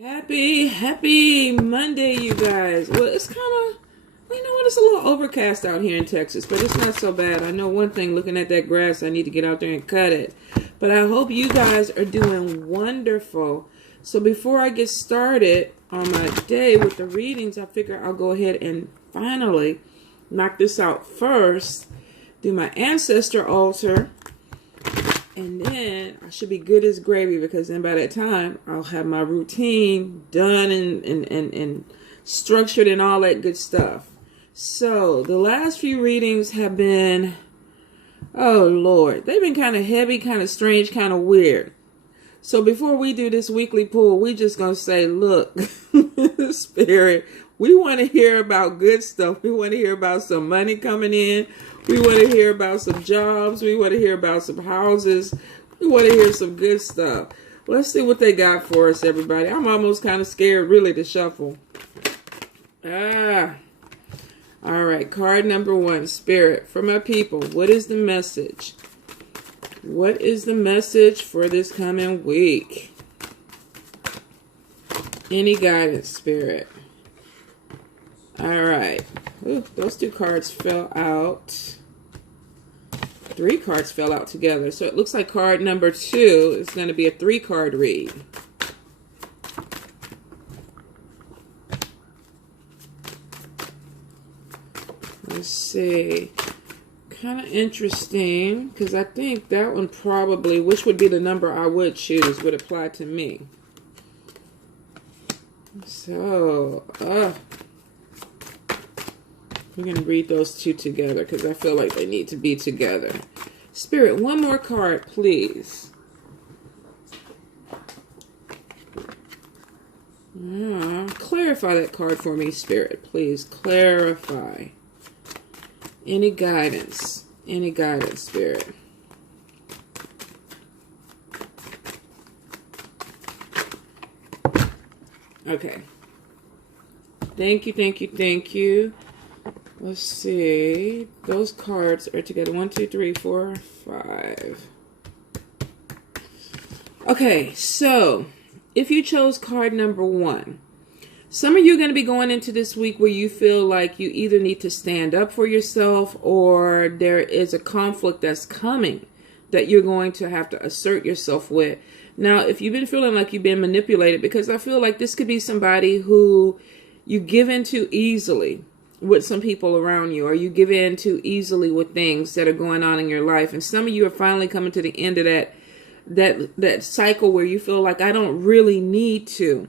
Happy Monday, you guys. Well, it's kind of, you know what, it's a little overcast out here in Texas, but it's not so bad. I know one thing, looking at that grass, I need to get out there and cut it. But I hope you guys are doing wonderful. So before I get started on my day with the readings, I figure I'll go ahead and finally knock this out first. Do my ancestor altar. And then I should be good as gravy, because then by that time I'll have my routine done and structured and all that good stuff. So the last few readings have been, oh Lord, they've been kind of heavy, kind of strange, kind of weird. So before we do this weekly pull, we just going to say, look, Spirit, we want to hear about good stuff. We want to hear about some money coming in. We want to hear about some jobs. We want to hear about some houses. We want to hear some good stuff. Let's see what they got for us, everybody. I'm almost kind of scared, really, to shuffle. All right, card number 1, Spirit, for my people. What is the message? What is the message for this coming week? Any guidance, Spirit? All right. Ooh, those 2 cards fell out. 3 cards fell out together. So it looks like card number 2 is going to be a 3-card read. Let's see. Kind of interesting, because I think that one probably, which would be the number I would choose, would apply to me. So, we're going to read those 2 together because I feel like they need to be together. Spirit, one more card, please. Clarify that card for me, Spirit. Please clarify. Any guidance? Any guidance, Spirit? Okay. Thank you, thank you, thank you. Let's see. Those cards are together. 1, 2, 3, 4, 5. Okay, so if you chose card number 1, some of you are going to be going into this week where you feel like you either need to stand up for yourself, or there is a conflict that's coming that you're going to have to assert yourself with. Now, if you've been feeling like you've been manipulated, because I feel like this could be somebody who you give in to easily with some people around you, or you give in too easily with things that are going on in your life. And some of you are finally coming to the end of that cycle where you feel like, I don't really need to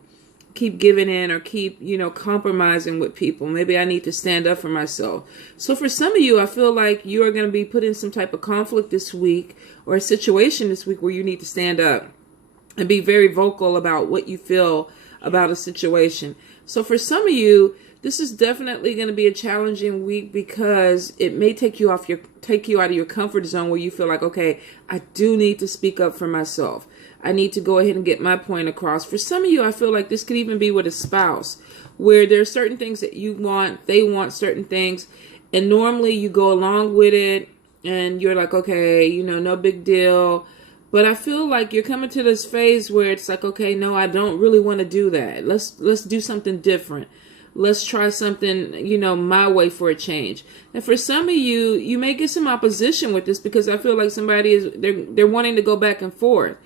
keep giving in or keep, compromising with people. Maybe I need to stand up for myself. So for some of you, I feel like you are going to be put in some type of conflict this week, or a situation this week where you need to stand up and be very vocal about what you feel about a situation. So for some of you, this is definitely going to be a challenging week, because it may take you out of your comfort zone, where you feel like, okay, I do need to speak up for myself. I need to go ahead and get my point across. For some of you, I feel like this could even be with a spouse, where there are certain things that you want, they want certain things, and normally you go along with it and you're like, okay, no big deal. But I feel like you're coming to this phase where it's like, okay, no, I don't really want to do that. Let's do something different. Let's try something, my way for a change. And for some of you, you may get some opposition with this, because I feel like they're wanting to go back and forth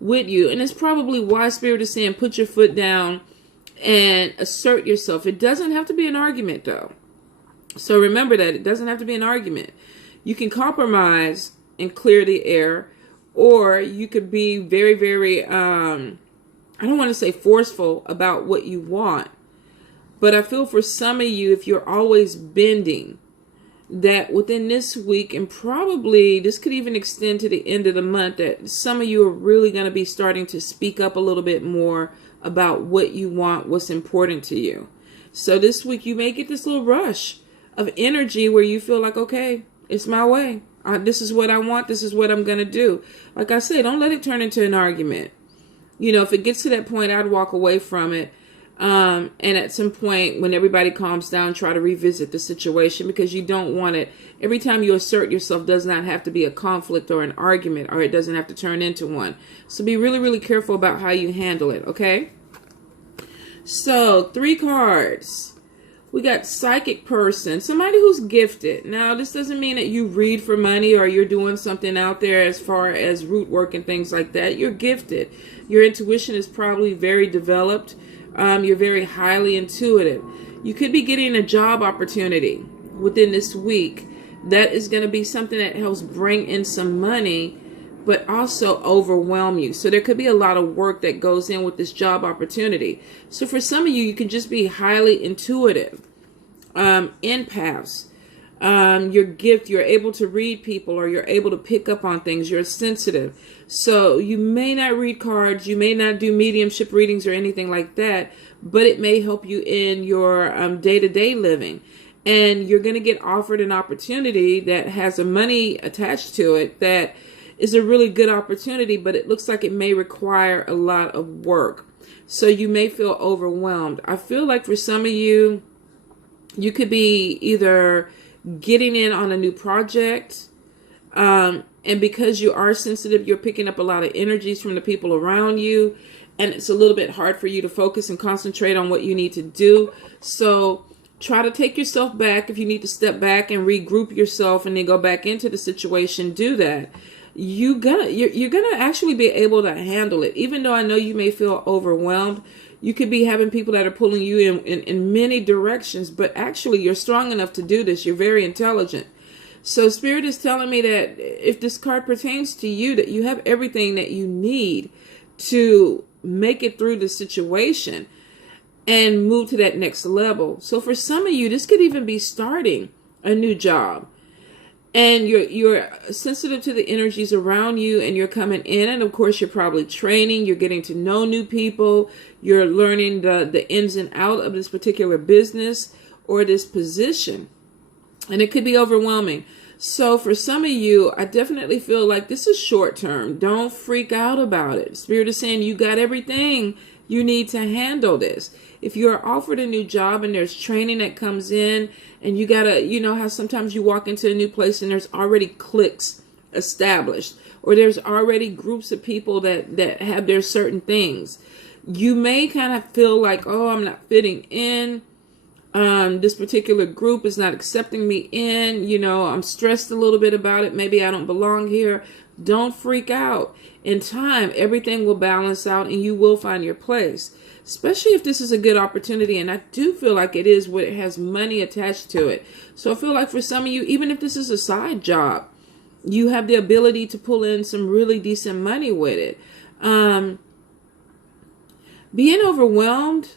with you. And it's probably why Spirit is saying, put your foot down and assert yourself. It doesn't have to be an argument, though. So remember that it doesn't have to be an argument. You can compromise and clear the air, or you could be very, very, I don't want to say forceful about what you want. But I feel for some of you, if you're always bending, that within this week, and probably this could even extend to the end of the month, that some of you are really going to be starting to speak up a little bit more about what you want, what's important to you. So this week you may get this little rush of energy where you feel like, okay, it's my way. This is what I want. This is what I'm going to do. Like I said, don't let it turn into an argument. If it gets to that point, I'd walk away from it. And at some point, when everybody calms down, try to revisit the situation, because you don't want it. Every time you assert yourself does not have to be a conflict or an argument, or it doesn't have to turn into one. So be really, really careful about how you handle it, okay? So 3 cards. We got psychic person, somebody who's gifted. Now, this doesn't mean that you read for money or you're doing something out there as far as root work and things like that. You're gifted. Your intuition is probably very developed. You're very highly intuitive. You could be getting a job opportunity within this week. That is going to be something that helps bring in some money, but also overwhelm you. So there could be a lot of work that goes in with this job opportunity. So for some of you, you can just be highly intuitive, empaths. Your gift, you're able to read people, or you're able to pick up on things. You're sensitive. So you may not read cards, you may not do mediumship readings or anything like that, but it may help you in your day-to-day living. And you're going to get offered an opportunity that has a money attached to it that is a really good opportunity, but it looks like it may require a lot of work. So you may feel overwhelmed. I feel like for some of you, you could be either getting in on a new project, and because you are sensitive, you're picking up a lot of energies from the people around you, and it's a little bit hard for you to focus and concentrate on what you need to do. So try to take yourself back. If you need to step back and regroup yourself and then go back into the situation, do that. You're gonna actually be able to handle it. Even though I know you may feel overwhelmed, you could be having people that are pulling you in many directions, but actually you're strong enough to do this. You're very intelligent. So Spirit is telling me that if this card pertains to you, that you have everything that you need to make it through the situation and move to that next level. So for some of you, this could even be starting a new job. And you're sensitive to the energies around you, and you're coming in, and of course you're probably training, you're getting to know new people, you're learning the ins and out of this particular business or this position. And it could be overwhelming. So for some of you, I definitely feel like this is short term. Don't freak out about it. Spirit is saying you got everything you need to handle this. If you're offered a new job and there's training that comes in, and you gotta, you know how sometimes you walk into a new place and there's already cliques established, or there's already groups of people that have their certain things. You may kind of feel like, oh, I'm not fitting in. This particular group is not accepting me in. You know, I'm stressed a little bit about it. Maybe I don't belong here. Don't freak out. In time, everything will balance out and you will find your place. Especially if this is a good opportunity. And I do feel like it is, where it has money attached to it. So I feel like for some of you, even if this is a side job, you have the ability to pull in some really decent money with it. Being overwhelmed,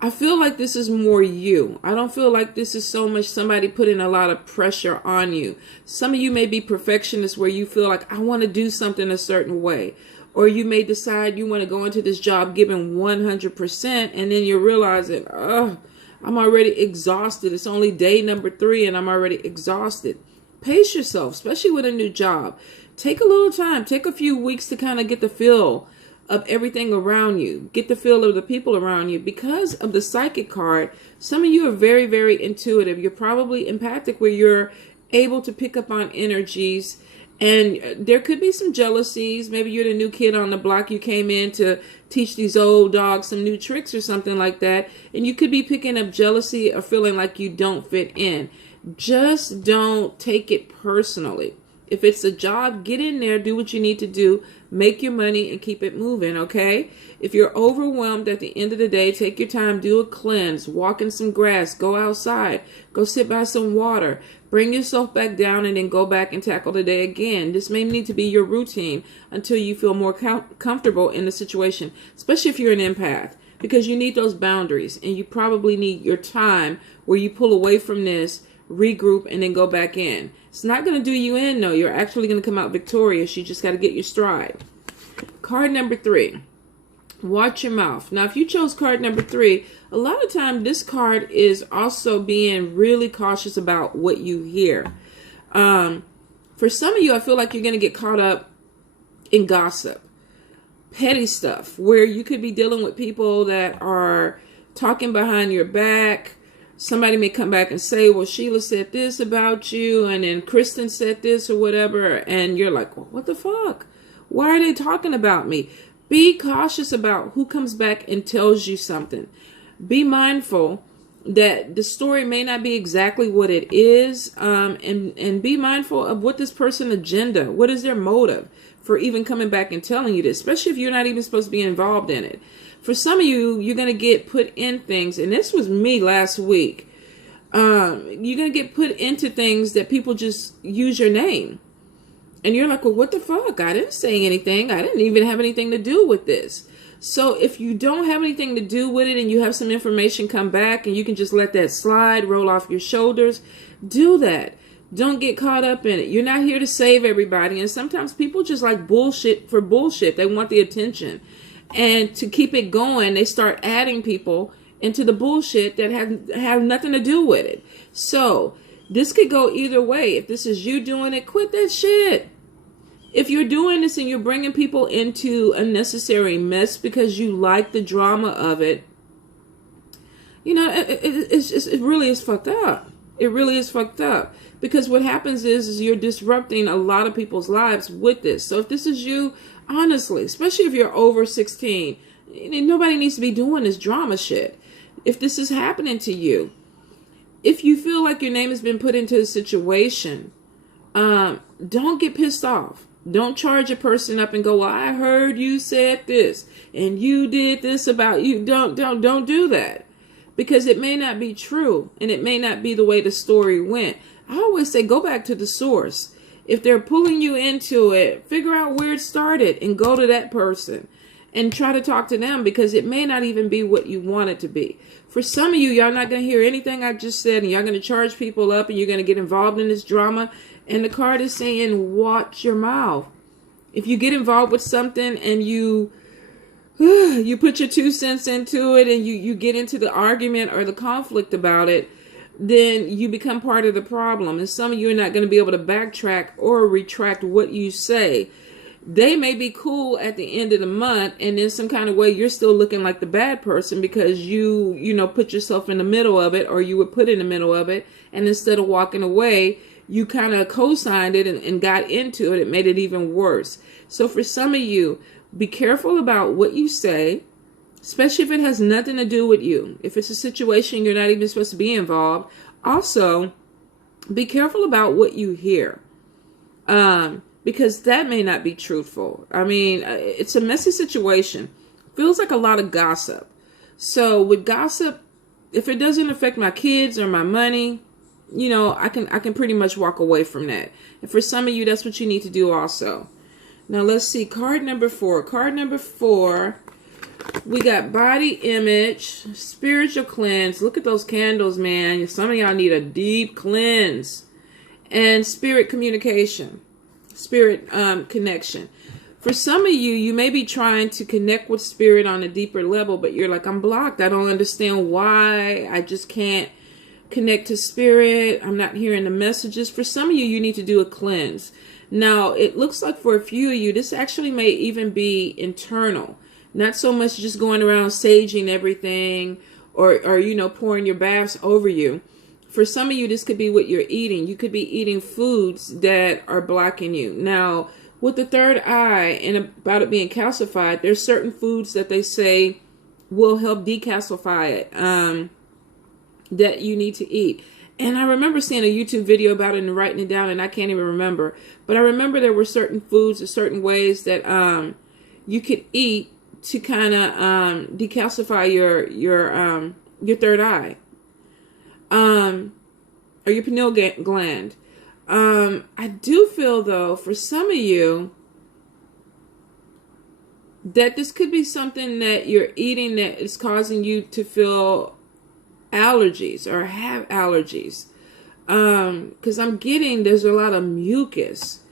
I feel like this is more you. I don't feel like this is so much somebody putting a lot of pressure on you. Some of you may be perfectionists, where you feel like, I want to do something a certain way. Or you may decide you want to go into this job giving 100%, and then you're realizing, oh, I'm already exhausted. It's only day number 3 and I'm already exhausted. Pace yourself, especially with a new job. Take a little time. Take a few weeks to kind of get the feel of everything around you. Get the feel of the people around you. Because of the psychic card, some of you are very, very intuitive. You're probably empathic, where you're able to pick up on energies. And there could be some jealousies. Maybe you're the new kid on the block. You came in to teach these old dogs some new tricks or something like that. And you could be picking up jealousy or feeling like you don't fit in. Just don't take it personally. If it's a job, get in there, do what you need to do, make your money, and keep it moving, okay? If you're overwhelmed at the end of the day, take your time, do a cleanse, walk in some grass, go outside, go sit by some water, bring yourself back down, and then go back and tackle the day again. This may need to be your routine until you feel more comfortable in the situation, especially if you're an empath, because you need those boundaries, and you probably need your time where you pull away from this, regroup, and then go back in. It's not going to do you in, no. You're actually going to come out victorious. You just got to get your stride. Card number 3. Watch your mouth. Now, if you chose card number 3, a lot of time this card is also being really cautious about what you hear. For some of you, I feel like you're going to get caught up in gossip, petty stuff, where you could be dealing with people that are talking behind your back. Somebody may come back and say, well, Sheila said this about you, and then Kristen said this or whatever, and you're like, well, what the fuck? Why are they talking about me? be cautious about who comes back and tells you something. Be mindful that the story may not be exactly what it is, and be mindful of what this person's agenda, what is their motive for even coming back and telling you this, especially if you're not even supposed to be involved in it. For some of you, you're going to get put in things, and this was me last week. You're going to get put into things that people just use your name. And you're like, well, what the fuck? I didn't say anything. I didn't even have anything to do with this. So if you don't have anything to do with it and you have some information come back and you can just let that slide, roll off your shoulders, do that. Don't get caught up in it. You're not here to save everybody. And sometimes people just like bullshit for bullshit. They want the attention. And to keep it going, they start adding people into the bullshit that have nothing to do with it. So this could go either way. If this is you doing it, quit that shit. If you're doing this and you're bringing people into unnecessary mess because you like the drama of it, you know, it really is fucked up. It really is fucked up. Because what happens is you're disrupting a lot of people's lives with this. So if this is you, honestly, especially if you're over 16, nobody needs to be doing this drama shit. If this is happening to you, if you feel like your name has been put into a situation, don't get pissed off. Don't charge a person up and go, well, I heard you said this and you did this about you. Don't do that, because it may not be true and it may not be the way the story went. I always say, go back to the source. If they're pulling you into it, figure out where it started and go to that person and try to talk to them, because it may not even be what you want it to be. For some of you, y'all not going to hear anything I just said, and y'all going to charge people up and you're going to get involved in this drama. And the card is saying, watch your mouth. If you get involved with something and you put your 2 cents into it and you get into the argument or the conflict about it, then you become part of the problem. And some of you are not going to be able to backtrack or retract what you say. They may be cool at the end of the month, and in some kind of way you're still looking like the bad person because you put yourself in the middle of it, or you were put in the middle of it, and instead of walking away, you kind of co-signed it and got into it. It made it even worse. So for some of you, be careful about what you say, especially if it has nothing to do with you. If it's a situation you're not even supposed to be involved. Also, be careful about what you hear, because that may not be truthful. I mean, it's a messy situation. Feels like a lot of gossip. So with gossip, if it doesn't affect my kids or my money, you know, I can pretty much walk away from that. And for some of you, that's what you need to do also. Now let's see, card number 4. Card number 4, we got body image, spiritual cleanse. Look at those candles, man. Some of y'all need a deep cleanse. And spirit communication, spirit connection. For some of you, you may be trying to connect with spirit on a deeper level, but you're like, I'm blocked. I don't understand why. I just can't connect to spirit. I'm not hearing the messages. For some of you, you need to do a cleanse. Now, it looks like for a few of you, this actually may even be internal. Not so much just going around saging everything or pouring your baths over you. For some of you, this could be what you're eating. You could be eating foods that are blocking you. Now, with the third eye and about it being calcified, there's certain foods that they say will help decalcify it, that you need to eat. And I remember seeing a YouTube video about it and writing it down, and I can't even remember. But I remember there were certain foods or certain ways that you could eat to kind of decalcify your third eye, or your pineal gland. I do feel, though, for some of you, that this could be something that you're eating that is causing you to feel allergies or have allergies. Because I'm getting there's a lot of mucus.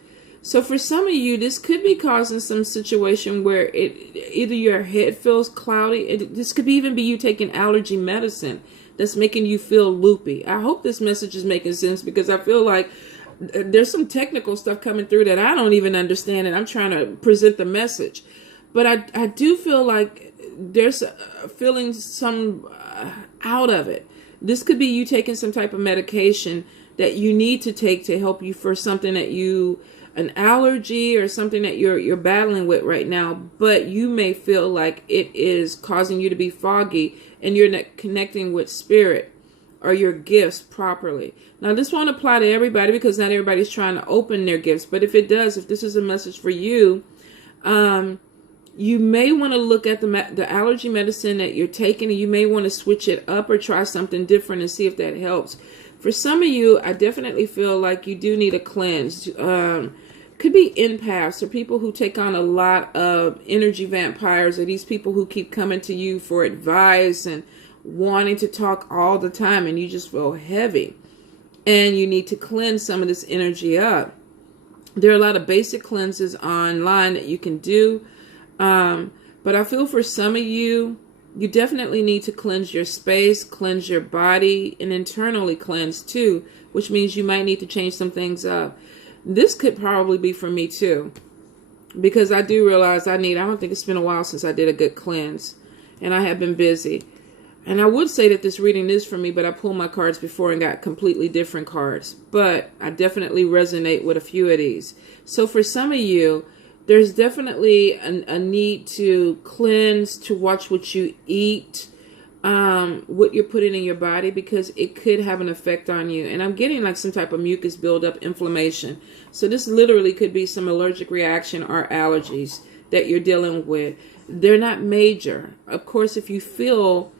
So for some of you, this could be causing some situation where either your head feels cloudy. This could even be you taking allergy medicine that's making you feel loopy. I hope this message is making sense, because I feel like there's some technical stuff coming through that I don't even understand, and I'm trying to present the message. But I do feel like there's feeling some out of it. This could be you taking some type of medication that you need to take to help you for something that you an allergy or something that you're battling with right now, but you may feel like it is causing you to be foggy and you're not connecting with spirit or your gifts properly. Now, this won't apply to everybody because not everybody's trying to open their gifts, but if it does, if this is a message for you, you may want to look at the allergy medicine that you're taking, and you may want to switch it up or try something different and see if that helps. For some of you, I definitely feel like you do need a cleanse. Could be empaths or people who take on a lot of energy vampires, or these people who keep coming to you for advice and wanting to talk all the time, and you just feel heavy. And you need to cleanse some of this energy up. There are a lot of basic cleanses online that you can do. But I feel for some of you, you definitely need to cleanse your space, cleanse your body, and internally cleanse too, which means you might need to change some things up. This could probably be for me too, because I do realize I don't think it's been a while since I did a good cleanse, and I have been busy. And I would say that this reading is for me, but I pulled my cards before and got completely different cards. But I definitely resonate with a few of these. So for some of you, there's definitely a need to cleanse, to watch what you eat, what you're putting in your body, because it could have an effect on you. And I'm getting like some type of mucus buildup, inflammation. So this literally could be some allergic reaction or allergies that you're dealing with. They're not major. Of course, if you feel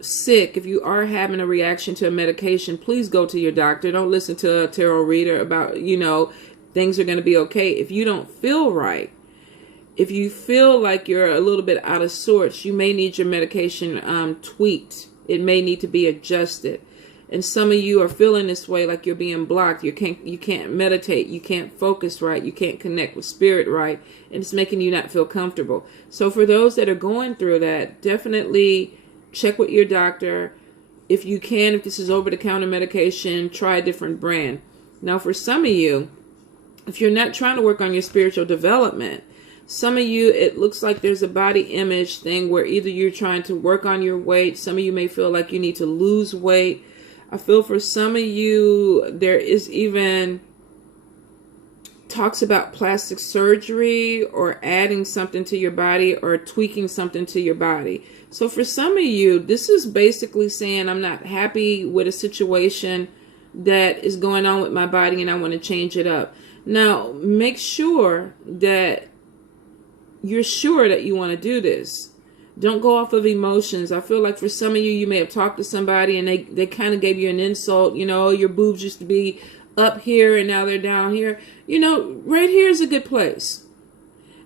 sick, if you are having a reaction to a medication, please go to your doctor. Don't listen to a tarot reader about, things are going to be okay. If you don't feel right, if you feel like you're a little bit out of sorts, you may need your medication tweaked. It may need to be adjusted. And some of you are feeling this way, like you're being blocked. You can't meditate. You can't focus right. You can't connect with spirit right. And it's making you not feel comfortable. So for those that are going through that, definitely check with your doctor. If you can, if this is over-the-counter medication, try a different brand. Now, for some of you, if you're not trying to work on your spiritual development, some of you, it looks like there's a body image thing where either you're trying to work on your weight. Some of you may feel like you need to lose weight. I feel for some of you, there is even talks about plastic surgery or adding something to your body or tweaking something to your body. So for some of you, this is basically saying I'm not happy with a situation that is going on with my body and I want to change it up. Now, make sure that you're sure that you want to do this. Don't go off of emotions. I feel like for some of you, you may have talked to somebody and they kind of gave you an insult. Your boobs used to be up here and now they're down here. Right here is a good place.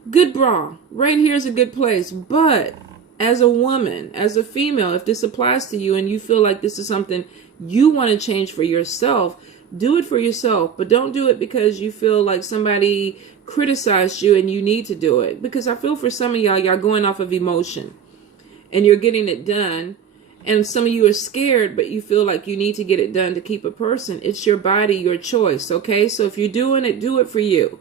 Good bra. Right here is a good place. But as a woman, as a female, if this applies to you and you feel like this is something you want to change for yourself, do it for yourself. But don't do it because you feel like somebody criticized you and you need to do it. Because I feel for some of y'all going off of emotion and you're getting it done. And some of you are scared, but you feel like you need to get it done to keep a person. It's your body, your choice, okay? So if you're doing it, do it for you.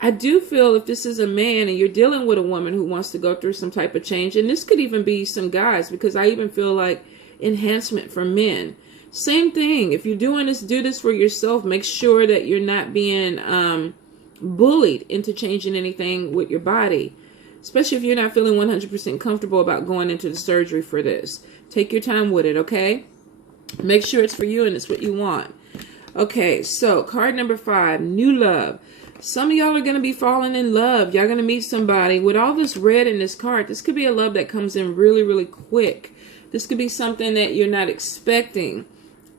I do feel if this is a man and you're dealing with a woman who wants to go through some type of change, and this could even be some guys, because I even feel like enhancement for men. Same thing. If you're doing this, do this for yourself. Make sure that you're not being bullied into changing anything with your body, especially if you're not feeling 100% comfortable about going into the surgery for this. Take your time with it, okay? Make sure it's for you and it's what you want. Okay, so card number 5, new love. Some of y'all are going to be falling in love. Y'all going to meet somebody. With all this red in this card, this could be a love that comes in really, really quick. This could be something that you're not expecting.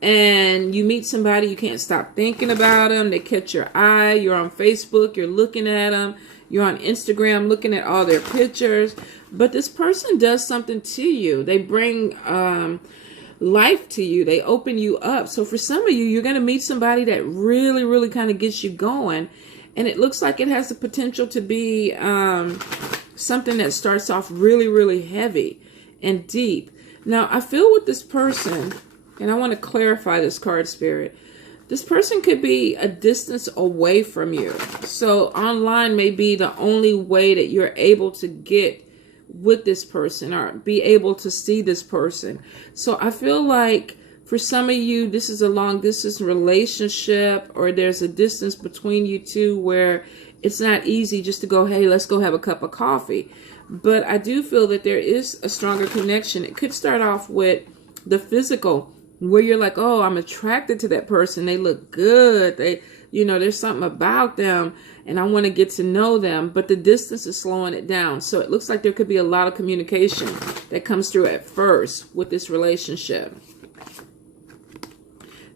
And you meet somebody, you can't stop thinking about them. They catch your eye. You're on Facebook, you're looking at them. You're on Instagram looking at all their pictures. But this person does something to you. They bring life to you. They open you up. So for some of you, you're going to meet somebody that really, really kind of gets you going. And it looks like it has the potential to be something that starts off really, really heavy and deep. Now, I feel with this person, and I want to clarify this card, Spirit. This person could be a distance away from you. So online may be the only way that you're able to get with this person or be able to see this person. So I feel like For some of you, this is a long distance relationship, or there's a distance between you two where it's not easy just to go, hey, let's go have a cup of coffee. But I do feel that there is a stronger connection. It could start off with the physical, where you're like, oh, I'm attracted to that person. They look good. There's something about them and I want to get to know them, but the distance is slowing it down. So it looks like there could be a lot of communication that comes through at first with this relationship.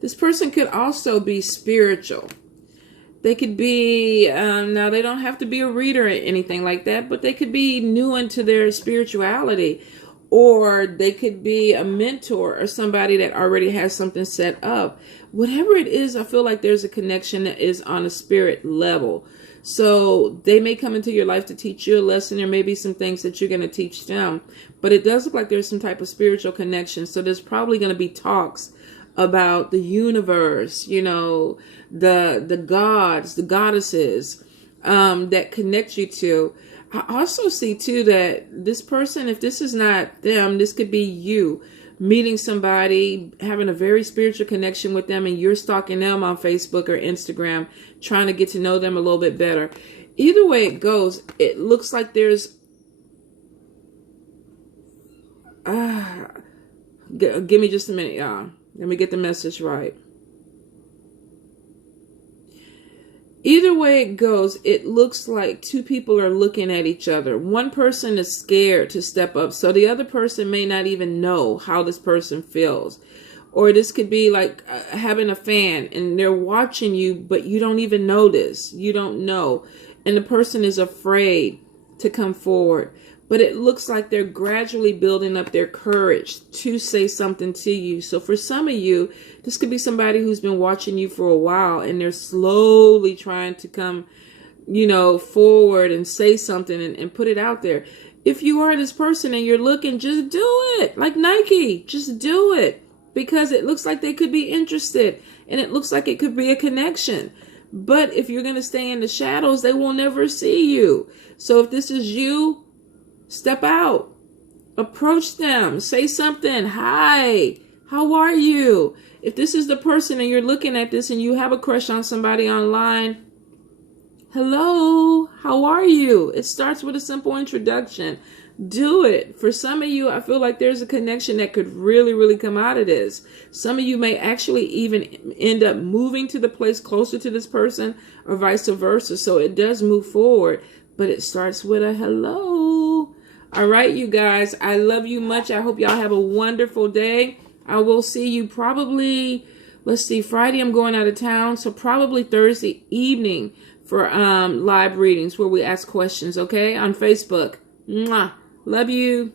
This person could also be spiritual. They could be, now they don't have to be a reader or anything like that, but they could be new into their spirituality, or they could be a mentor or somebody that already has something set up. Whatever it is, I feel like there's a connection that is on a spirit level. So they may come into your life to teach you a lesson. There may be some things that you're going to teach them, but it does look like there's some type of spiritual connection. So there's probably going to be talks about the universe, the gods, the goddesses that connect you to. I also see too that this person, if this is not them, this could be you meeting somebody, having a very spiritual connection with them, and you're stalking them on Facebook or Instagram, trying to get to know them a little bit better. Either way it goes, it looks like there's give me just a minute, y'all. Let me get the message right. Either way it goes, it looks like two people are looking at each other. One person is scared to step up, so the other person may not even know how this person feels. Or this could be like having a fan and they're watching you, but you don't even know this. You don't know. And the person is afraid to come forward. But it looks like they're gradually building up their courage to say something to you. So for some of you, this could be somebody who's been watching you for a while and they're slowly trying to come, forward and say something and put it out there. If you are this person and you're looking, just do it. Like Nike, just do it. Because it looks like they could be interested and it looks like it could be a connection. But if you're going to stay in the shadows, they will never see you. So if this is you, step out, approach them, say something. Hi, how are you? If this is the person and you're looking at this and you have a crush on somebody online, hello, how are you? It starts with a simple introduction. Do it. For some of you, I feel like there's a connection that could really, really come out of this. Some of you may actually even end up moving to the place closer to this person or vice versa. So it does move forward, but it starts with a hello. All right, you guys, I love you much. I hope y'all have a wonderful day. I will see you probably, Friday I'm going out of town. So probably Thursday evening for live readings where we ask questions, okay, on Facebook. Mwah. Love you.